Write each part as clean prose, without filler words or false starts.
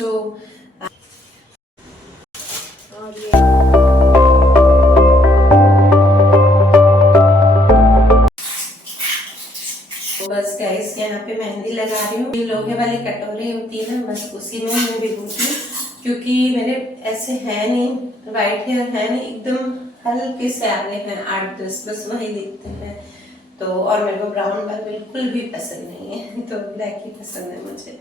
तो और ये तो बस गाइस यहाँ पे मेहंदी लगा रही हूँ। लोहे वाली कटोरी होती है ना, बस उसी में मैं भिगूंगी, क्योंकि मेरे ऐसे है नहीं, वाइट हेयर है नहीं, एकदम हल्के से आगे हैं 8-10, बस वही दिखते हैं। तो और मेरे को ब्राउन बाल बिल्कुल भी पसंद नहीं है, तो ब्लैक ही पसंद है मुझे।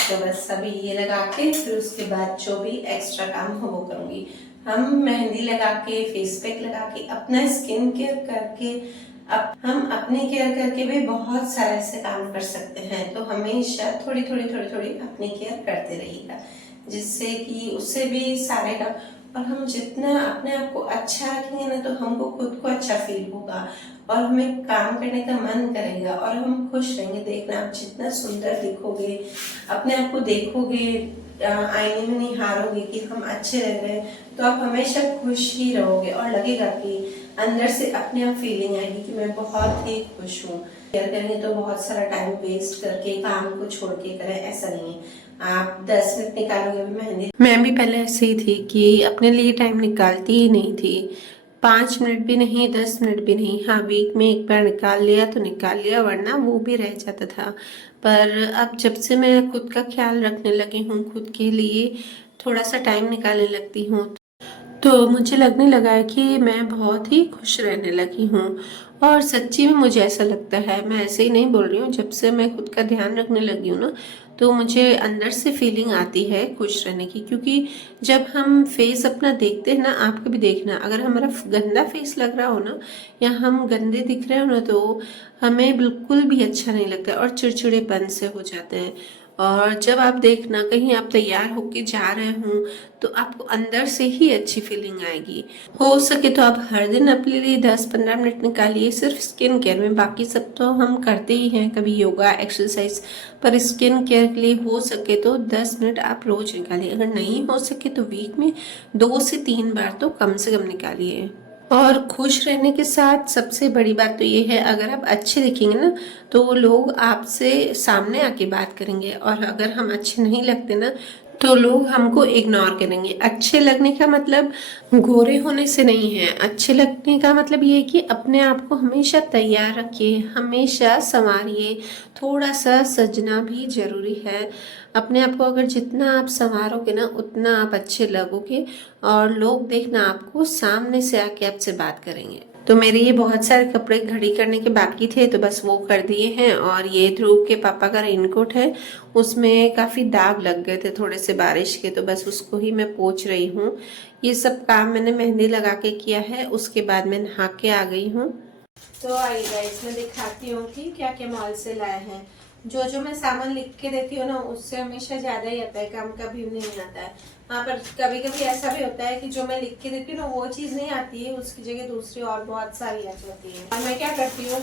तो बस अभी ये लगा के फिर उसके बाद जो भी एक्स्ट्रा काम हो वो करूंगी। हम मेहंदी लगा के, फेस पैक लगा के, अपना स्किन केयर करके, अब हम अपने केयर करके भी बहुत सारे ऐसे काम कर सकते हैं। तो हमेशा थोड़ी थोड़ी अपनी केयर करते रहिएगा, जिससे कि उससे भी सारे काम, और हम जितना अपने आप को अच्छा रखेंगे ना, तो हमको खुद को अच्छा फील होगा और हमें काम करने का मन करेगा और हम खुश रहेंगे। देखना, आप जितना सुंदर दिखोगे, अपने आप को देखोगे, आईने में निहारोगे कि हम अच्छे लग रहे हैं, तो आप हमेशा खुश ही रहोगे और लगेगा कि अंदर से अपने आप फीलिंग आएगी कि मैं बहुत ही खुश हूँ। केयर करेंगे तो बहुत सारा टाइम वेस्ट करके काम को छोड़ के करें, ऐसा नहीं है। आप 10 मिनट निकालोगे भी मेहंदी। मैं भी पहले ऐसे ही थी कि अपने लिए टाइम निकालती ही नहीं थी, 5 मिनट भी नहीं, 10 मिनट भी नहीं। हाँ, वीक में एक बार निकाल लिया तो निकाल लिया, वरना वो भी रह जाता था। पर अब जब से मैं खुद का ख्याल रखने लगी हूँ, खुद के लिए थोड़ा सा टाइम निकालने लगती हूँ, तो मुझे लगने लगा है कि मैं बहुत ही खुश रहने लगी हूँ। और सच्ची में मुझे ऐसा लगता है, मैं ऐसे ही नहीं बोल रही हूँ, जब से मैं खुद का ध्यान रखने लगी हूँ ना, तो मुझे अंदर से फीलिंग आती है खुश रहने की। क्योंकि जब हम फेस अपना देखते हैं ना, आप कभी देखना, अगर हमारा गंदा फेस लग रहा हो ना, या हम गंदे दिख रहे हो ना, तो हमें बिल्कुल भी अच्छा नहीं लगता और चिड़चिड़ेपन से हो जाते हैं। और जब आप देखना, कहीं आप तैयार होके जा रहे हो, तो आपको अंदर से ही अच्छी फीलिंग आएगी। हो सके तो आप हर दिन अपने लिए 10-15 मिनट निकालिए सिर्फ स्किन केयर में। बाकी सब तो हम करते ही हैं, कभी योगा, एक्सरसाइज, पर स्किन केयर के लिए हो सके तो 10 मिनट आप रोज निकालिए। अगर नहीं हो सके तो वीक में 2 से 3 बार तो कम से कम निकालिए। और खुश रहने के साथ सबसे बड़ी बात तो ये है, अगर आप अच्छे दिखेंगे ना, तो लोग आपसे सामने आके बात करेंगे, और अगर हम अच्छे नहीं लगते ना, तो लोग हमको इग्नोर करेंगे। अच्छे लगने का मतलब गोरे होने से नहीं है, अच्छे लगने का मतलब ये है कि अपने आप को हमेशा तैयार रखिए, हमेशा संवारिए। थोड़ा सा सजना भी जरूरी है। अपने आप को अगर जितना आप संवारोगे ना, उतना आप अच्छे लगोगे, और लोग देखना आपको सामने से आके आपसे बात करेंगे। तो मेरे ये बहुत सारे कपड़े घड़ी करने के बाकी थे, तो बस वो कर दिए हैं। और ये ध्रुव के पापा का रेनकोट है, उसमें काफी दाग लग गए थे थोड़े से बारिश के, तो बस उसको ही मैं पोंछ रही हूँ। ये सब काम मैंने मेहंदी लगा के किया है, उसके बाद मैं नहा के आ गई हूँ। तो आइएगा, इसमें दिखाती हूँ कि क्या क्या मॉल से लाए हैं। जो जो मैं सामान लिख के देती हूँ ना, उससे हमेशा ज्यादा ही आता है, कम कभी नहीं आता है। हाँ, पर कभी कभी ऐसा भी होता है कि जो मैं लिख के देती हूँ ना, वो चीज नहीं आती है, उसकी जगह दूसरी और बहुत सारी आ जाती है। और मैं क्या करती हूँ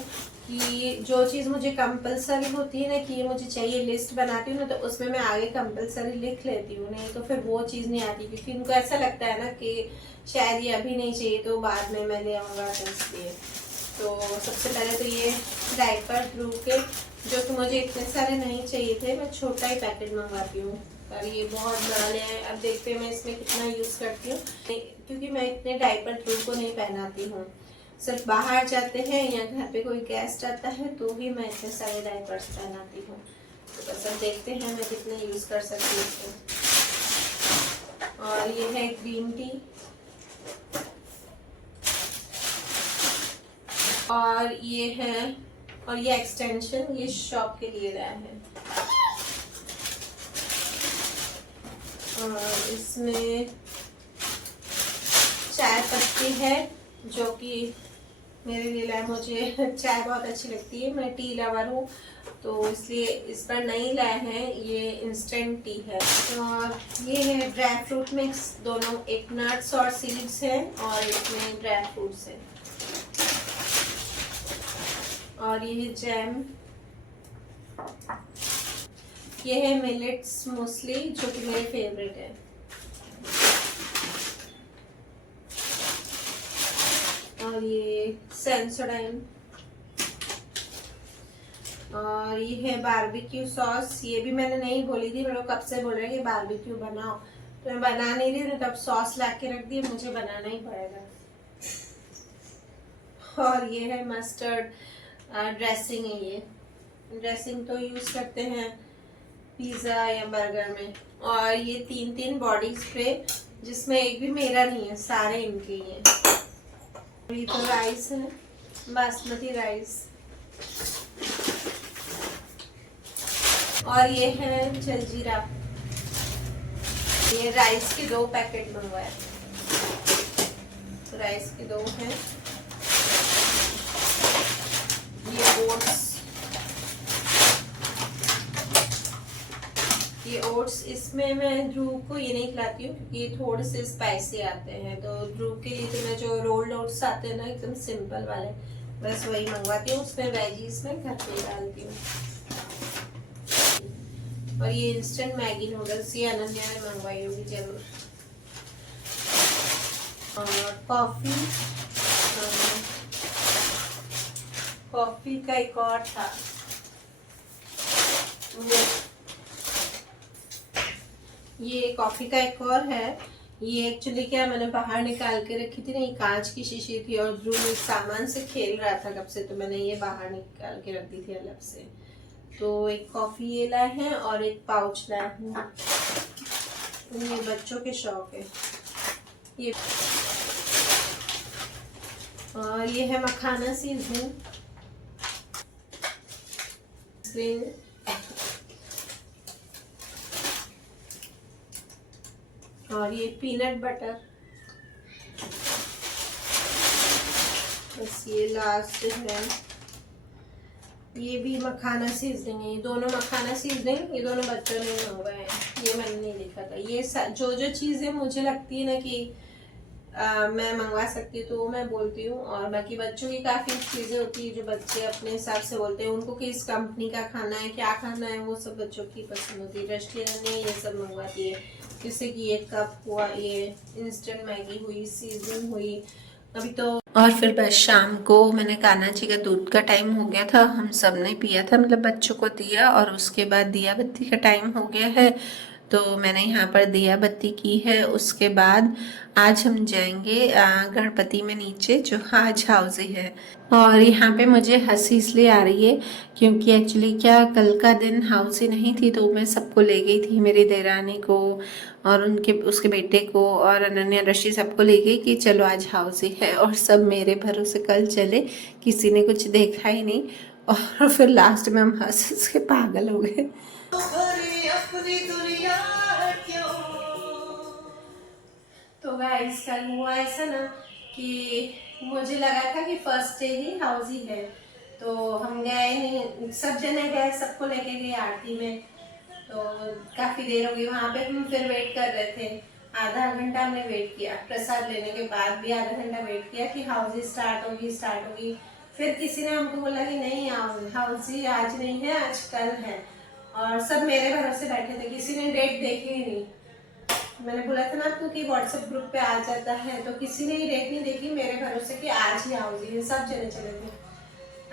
कि जो चीज मुझे कंपलसरी होती है ना, कि ये मुझे चाहिए, लिस्ट बनाती हूँ ना, तो उसमें मैं आगे कंपलसरी लिख लेती हूँ, नहीं तो फिर वो चीज नहीं आती, क्योंकि उनको ऐसा लगता है ना कि शायद ये अभी नहीं चाहिए, तो बाद में मैं ले आऊंगा, तो इसलिए। तो सबसे पहले तो ये डायपर ध्रुव के, जो कि मुझे इतने सारे नहीं चाहिए थे, मैं छोटा ही पैकेट मंगवाती हूँ, पर ये बहुत बड़ा लिया है। अब देखते हैं मैं इसमें कितना यूज करती हूँ, क्योंकि मैं इतने डायपर ध्रुव को नहीं पहनाती हूँ। सिर्फ बाहर जाते हैं या घर पे कोई गेस्ट आता है तो ही मैं इतने सारे डायपर्स पहनाती हूँ। तो बस अब देखते हैं मैं कितने यूज कर सकती हूँ। और ये है ग्रीन टी, और ये है, और ये एक्सटेंशन, ये शॉप के लिए लाया है। और इसमें चाय पत्ती है, जो कि मेरे लिए लाया, मुझे चाय बहुत अच्छी लगती है, मैं टी लवर हूँ, तो इसलिए इस पर नहीं लाए हैं। ये इंस्टेंट टी है। और ये है ड्राई फ्रूट मिक्स, दोनों, एक नट्स और सीड्स है, और इसमें ड्राई फ्रूट्स है। और ये है जैम, ये है मिलेट्स मूसली, जो कि मेरे फेवरेट है। और ये सेंसोडाइन, और ये है बारबेक्यू सॉस, ये भी मैंने नहीं बोली थी, मेरे को कब से बोल रहे हैं कि बारबेक्यू बनाओ, तो मैं बना नहीं रही हूँ, तब सॉस ला के रख दी, मुझे बनाना ही पड़ेगा। और ये है मस्टर्ड ड्रेसिंग है, ये ड्रेसिंग तो यूज करते हैं पिज्जा या बर्गर में। और ये 3 बॉडी स्प्रे, जिसमें एक भी मेरा नहीं है, सारे इनके ही हैं। ये तो राइस है, बासमती राइस। और ये है जलजीरा, ये राइस के 2 पैकेट मंगवाए, तो राइस के 2 हैं। ये ओट्स, ये ओट्स, इसमें मैं ध्रुव को ये नहीं खिलाती हूँ क्योंकि ये थोड़े से स्पाइसी आते हैं, तो ध्रुव के लिए तो मैं जो रोल्ड ओट्स आते हैं ना एकदम सिंपल वाले, बस वही मंगवाती हूँ, उसमें वेजीज में घर पे डालती हूँ। और ये इंस्टेंट मैगी नूडल्स, ये अनन्या ने मंगवाई होगी जरूर। और कॉफी का एक और था, ये कॉफी का एक और है। ये एक्चुअली क्या, मैंने बाहर निकाल के रखी थी ना, ये कांच की शीशी थी और ध्रुव इस सामान से खेल रहा था कब से, तो मैंने ये बाहर निकाल के रख दी थी अलग से। तो एक कॉफी ये लाए हैं और एक पाउच लाए हैं, ये बच्चों के शौक है ये। और ये है मखाना सीजनिंग, और ये पीनट बटर, बस ये लास्ट है। ये भी मखाना सीजनिंग है, ये दोनों मखाना सीजनिंग, ये दोनों बच्चों ने मंगवाए हैं, ये मैंने नहीं लिखा था। ये जो चीज़ें मुझे लगती है ना कि मैं मंगवा सकती हूँ तो वो मैं बोलती हूँ, और बाकी बच्चों की काफ़ी चीज़ें होती है जो बच्चे अपने हिसाब से बोलते हैं, उनको किस कंपनी का खाना है, क्या खाना है, वो सब बच्चों की पसंद होती है। दृष्टि ने ये सब मंगवाती है, जैसे कि ये कप हुआ, ये इंस्टेंट मैगी हुई, सीजनिंग हुई अभी तो। और फिर बस शाम को मैंने कान्हा जी का दूध का टाइम हो गया था, हम सब ने पिया था, मतलब बच्चों को दिया, और उसके बाद दिया बत्ती का टाइम हो गया है, तो मैंने यहाँ पर दिया बत्ती की है। उसके बाद आज हम जाएंगे गणपति में नीचे, जो आज हाउसी है। और यहाँ पे मुझे हंसी इसलिए आ रही है क्योंकि एक्चुअली क्या, कल का दिन हाउसी नहीं थी, तो मैं सबको ले गई थी, मेरी देरानी को और उसके बेटे को और अनन्या ऋषि सबको ले गई कि चलो आज हाउसी है, और सब मेरे भरोसे कल चले, किसी ने कुछ देखा ही नहीं, और फिर लास्ट में हम हंस के पागल हो गए। तो गाइस कल हुआ ऐसा ना कि मुझे लगा था कि फर्स्ट डे ही हाउसी है, तो हम गए नहीं, सब जने गए, सबको लेके गए आरती में, तो काफी देर हो गई वहाँ पे, हम फिर वेट कर रहे थे, आधा घंटा हमने वेट किया, प्रसाद लेने के बाद भी आधा घंटा वेट किया कि हाउसी स्टार्ट होगी। फिर किसी ने हमको बोला कि नहीं हाउसी आज नहीं है, आज कल है, और सब मेरे भरोसे बैठे थे, किसी ने डेट देखी ही नहीं। मैंने बोला था ना आपको कि व्हाट्सएप ग्रुप पे आ जाता है, तो किसी ने ही डेट नहीं देखी मेरे भरोसे कि आज ही हाउसी है, सब जने चले थे।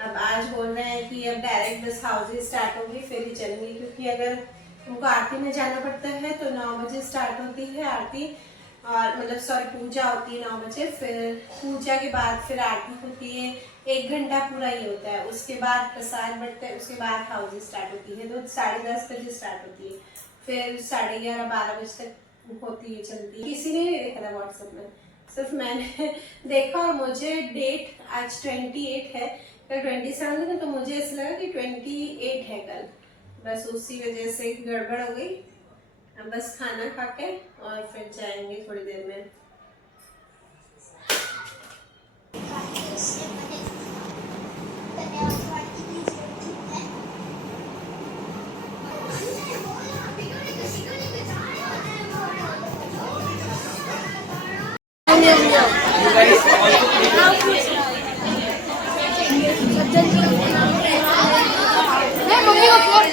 अब आज बोल रहे हैं कि अब डायरेक्ट बस हाउसी स्टार्ट होगी फिर ही चलेंगे, क्योंकि अगर उनको आरती में जाना पड़ता है तो 9 बजे स्टार्ट होती है आरती, और मतलब सॉरी पूजा होती है 9 बजे, फिर पूजा के बाद फिर आरती होती है, 1 घंटा पूरा ही होता है, उसके बाद प्रसाद बढ़ता है, उसके बाद हाउसी स्टार्ट होती है, तो 10:30 बजे स्टार्ट होती है, फिर 11:30-12 बजे तक होती है, चलती है। किसी ने नहीं देखा था व्हाट्सएप में, सिर्फ मैंने देखा, और मुझे डेट आज 28 है, कल 27 है, तो मुझे ऐसा लगा कि 28 है कल, बस उसी वजह से गड़बड़ हो गई। अब बस खाना खा के और फिर जाएंगे थोड़ी देर में। मम्मी को फोन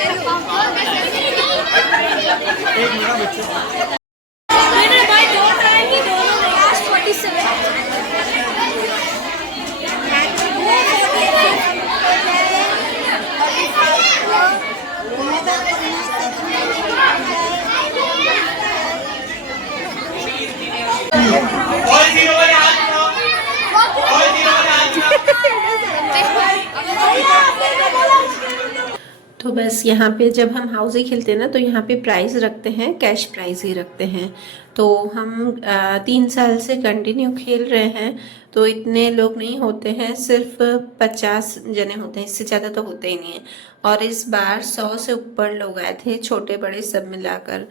तो बस यहाँ पे जब हम हाउसी खेलते हैं ना, तो यहाँ पे प्राइज़ रखते हैं, कैश प्राइज़ ही रखते हैं। तो हम 3 साल से कंटिन्यू खेल रहे हैं, तो इतने लोग नहीं होते हैं, सिर्फ 50 जने होते हैं, इससे ज़्यादा तो होते ही नहीं है। और इस बार 100 से ऊपर लोग आए थे, छोटे बड़े सब मिलाकर।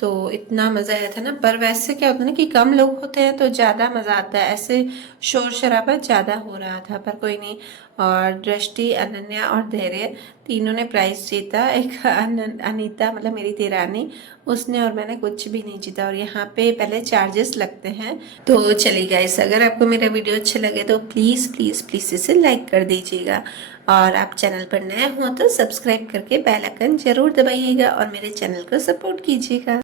तो इतना मज़ा आया था ना। पर वैसे क्या होता है ना कि कम लोग होते हैं तो ज़्यादा मज़ा आता है, ऐसे शोर शराबा ज़्यादा हो रहा था, पर कोई नहीं। और दृष्टि, अनन्या और धैर्य तीनों ने प्राइज़ जीता। एक अनीता मतलब मेरी देरानी, उसने और मैंने कुछ भी नहीं जीता। और यहाँ पे पहले चार्जेस लगते हैं। तो चलिए गाइस, अगर आपको मेरा वीडियो अच्छा लगे तो प्लीज़ प्लीज़ प्लीज़ इसे लाइक कर दीजिएगा। और आप चैनल पर नए हो तो सब्सक्राइब करके बेल आइकन ज़रूर दबाइएगा और मेरे चैनल को सपोर्ट कीजिएगा।